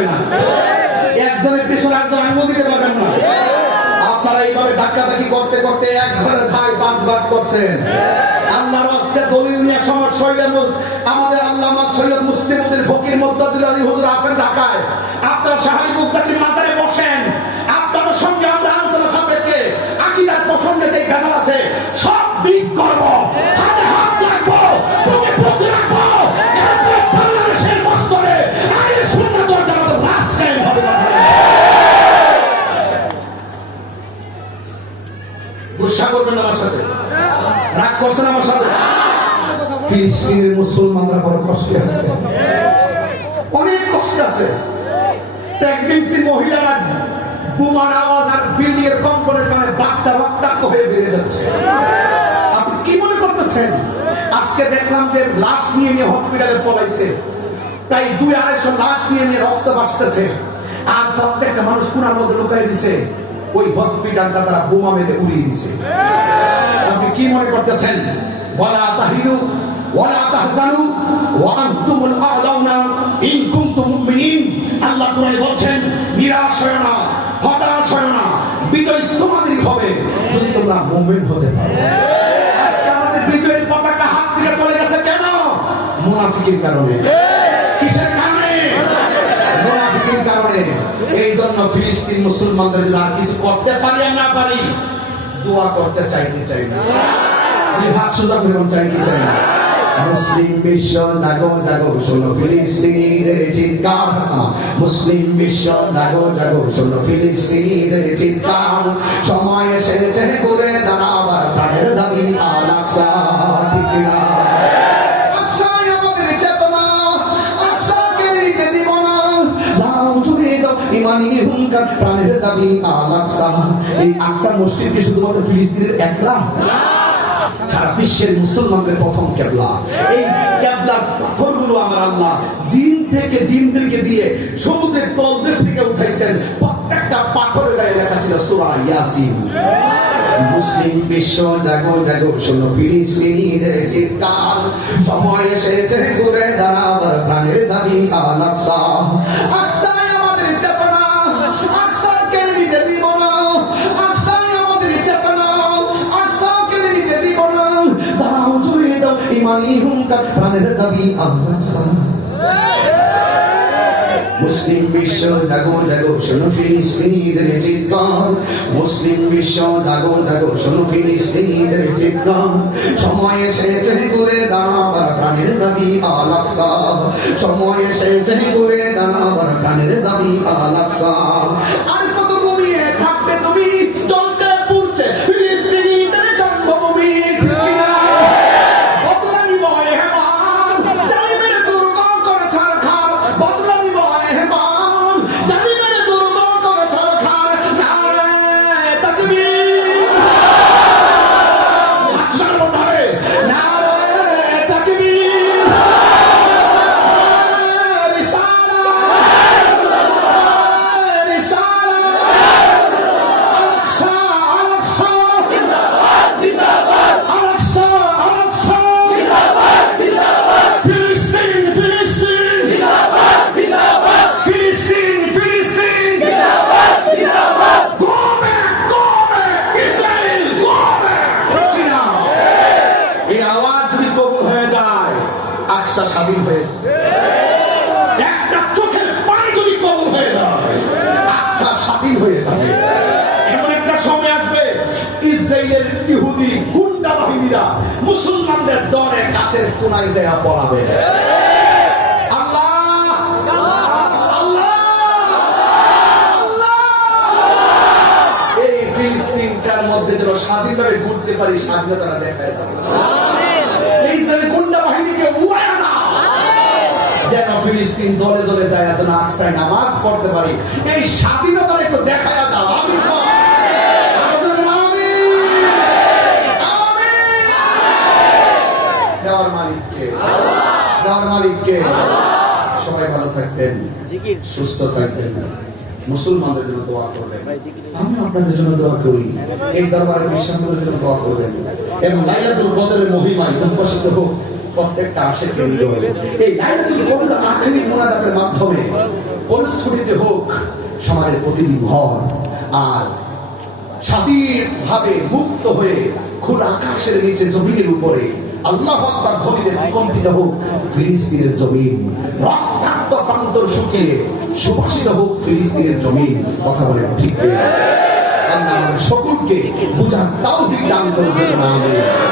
যাবে না, একজনের পিছনে একজন আঙ্গুল দিতে পারবেন না। আপনারা এইভাবে ধাক্কাধাক্কি করতে করতে এক ঘরের ভাই 5 ভাগ করছেন। আল্লাহর রাস্তায় দলিল নিয়ে সমস্যা হইলে আমাদের আল্লামা সৈয়দ মুসলিমউদ্দিন ফকির মুদ্দাদুল আলী হুজুর আছেন ঢাকায়, আপনারা শাহী মুক্তাদির মাজারে বসেন, আপনাদের সঙ্গে আমরা আলোচনা সাপেক্ষে আকীদার প্রসঙ্গে যে গাজাল আছে সব বিক করব, হাতে হাত রাখবো, বুকে বুক রাখবো, এরপর বাংলাদেশের মস্তরে আহলে সুন্নাত ওয়াল জামাতের রাজ কায়েম হবে। গুসা করবেন আমার সাথে, রাগ করছেন আমার সাথে। ফিলিস্তিনের মুসলমানরা বড় কষ্টে আছে, অনেক কষ্টে আছে। প্রেগন্যান্সি মহিলারা বোমার আওয়াজ আর বিল্ডিং এর কম্পনের কারণে বাচ্চা রক্তাক্ত হয়ে বেড়ে যাচ্ছে। আপনি কি মনে করতেছেন? আজকে দেখলাম যে লাশ নিয়ে হসপিটালে পলাইছে, প্রায় 200-250 লাশ নিয়ে রক্ত ভাসতেছে, আর প্রত্যেকটা মানুষ কোনার মধ্যে লুকাই দিছে। ওই হসপিটালটা তারা বোমা মেরে উড়িয়ে দিছে। আপনি কি মনে করতেছেন? ওয়ালা তাহিনু ওয়ালা তাহজানু ওয়া আনতুমুল আ'লাউনা ইন কুনতুম মুমিনিন। আল্লাহ কোরআনে বলেন, নিরাশ হয় না, হতাশ হয় না, বিজয় তোমাদেরই হবে যদি তোমরা মুমিন হতে পারো। আজকে আমাদের বিজয়ের পতাকা হাত থেকে চলে গেছে কেন? মুনাফিকের কারণে। কিসের কারণে? মুনাফিকের কারণে। এই জন্য ফিলিস্তিন মুসলমানদের যদি আর কিছু করতে পারি আর না পারি, দোয়া করতে চাই না, হাত সোজা করে চাই না। মুসলিম বিশ্ব জাগো জাগো, শোনো ফিলিস্তিনিদের চিৎকার। মুসলিম বিশ্ব জাগো জাগো, শোনো ফিলিস্তিনিদের চিৎকার। সময় এসেছে ঘুরে দাঁড়াবার প্রাণের দাবি আল আকসা। ঠিক না? আকসাই আমাদের চেতনা, আকসাকে নিতে দিব না। দাও জুড়ে দাও ইমানি হুঙ্কার, প্রাণের দাবি আল আকসা। এই আকসা মসজিদ কি শুধুমাত্র ফিলিস্তিনের একলা? সারা বিশ্বের মুসলমানদের প্রথম কেবলা। এই কেবলার পাথরগুলো আমার আল্লাহ জিনদেরকে দিয়ে সমুদ্রের তলদেশ থেকে উঠাইছেন। প্রত্যেকটা পাথরের গায়ে লেখা ছিল সূরা ইয়াসিন। মুসলিম বিশ্ব জাগো জাগো, শোনো ফিলিস্তিনিদের চিৎকার। সময় এসেছে ঘুরে দাঁড়াবার প্রাণের দাবি আল আকসা। আকসাই আমাদের চেতনা, আকসাকে নিতে দিব না। আকসাই আমাদের চেতনা, ইমানি হুঙ্কার, প্রাণের দাবি আল আকসা। মুসলিম বিশ্ব জাগো জাগো, শোনো ফিলিস্তিনিদের চিৎকার। মুসলিম বিশ্ব জাগো জাগো, শোনো ফিলিস্তিনিদের চিৎকার। সময় এসেছে ঘুরে দাঁড়াবার প্রাণের দাবি আল আকসা। সময় এসেছে ঘুরে দাঁড়াবার প্রাণের দাবি আল আকসা। আর কত ঘুমিয়ে থাকবে তুমি? চলছে পুড়ছে ফিলিস্তিনিদের জন্মভূমি। স্বাধীন হয়ে একটা চোখের পানি যদি কবুল হয়ে যায়, আকসা স্বাধীন হয়ে যাবে। এমন একটা সময় আসবে ইসরায়েলের ইহুদি গুন্ডা বাহিনীরা মুসলমানদের দরে কাছের কোনায় যায় পড়াবে। এই ফিলিস্তিনটার মধ্যে যেন স্বাধীনভাবে ঘুরতে পারি, স্বাধীনতা দেখায় গুন্ডা বাহিনীকে উড়ায় না, যেন ফিলিস্তিন দলে দলে যায়, যেন আকসায় নামাজ পড়তে পারি। এই স্বাধীনতা একটু দেখায় দাও। আমি দেওয়ার মালিককে। সবাই ভালো থাকবেন, সুস্থ থাকবেন, মুসলমানদের জন্য দোয়া করবেন। আমি আপনাদের জন্য দোয়া করি, এই দরবারে বিশ্বাসের জন্য দোয়া করবেন, এবং লাইলাতুল কদরের মহিমায় উদ্ভাসিত হোক প্রত্যেকটা আশিকের হৃদয়ে। এই লাইলাতুল কদরের আখিরি মোনাজাতের মাধ্যমে পরিস্ফুটিত হোক সমাজের প্রতিটি ঘর, আর স্বাধীনভাবে মুক্ত হয়ে খোলা আকাশের নিচে জমিনের উপরে আল্লাহু আকবার ধ্বনিতে প্রকম্পিত হোক ফিলিস্তিনের জমিন, রক্তাক্ত প্রান্তর শুকিয়ে সুবাসিত হোক ফিলিস্তিনের জমিন। কথা বলে ঠিক আল্লাহ আমাদের সকলকে বুঝার তাওফিক দান করুন। আমিন।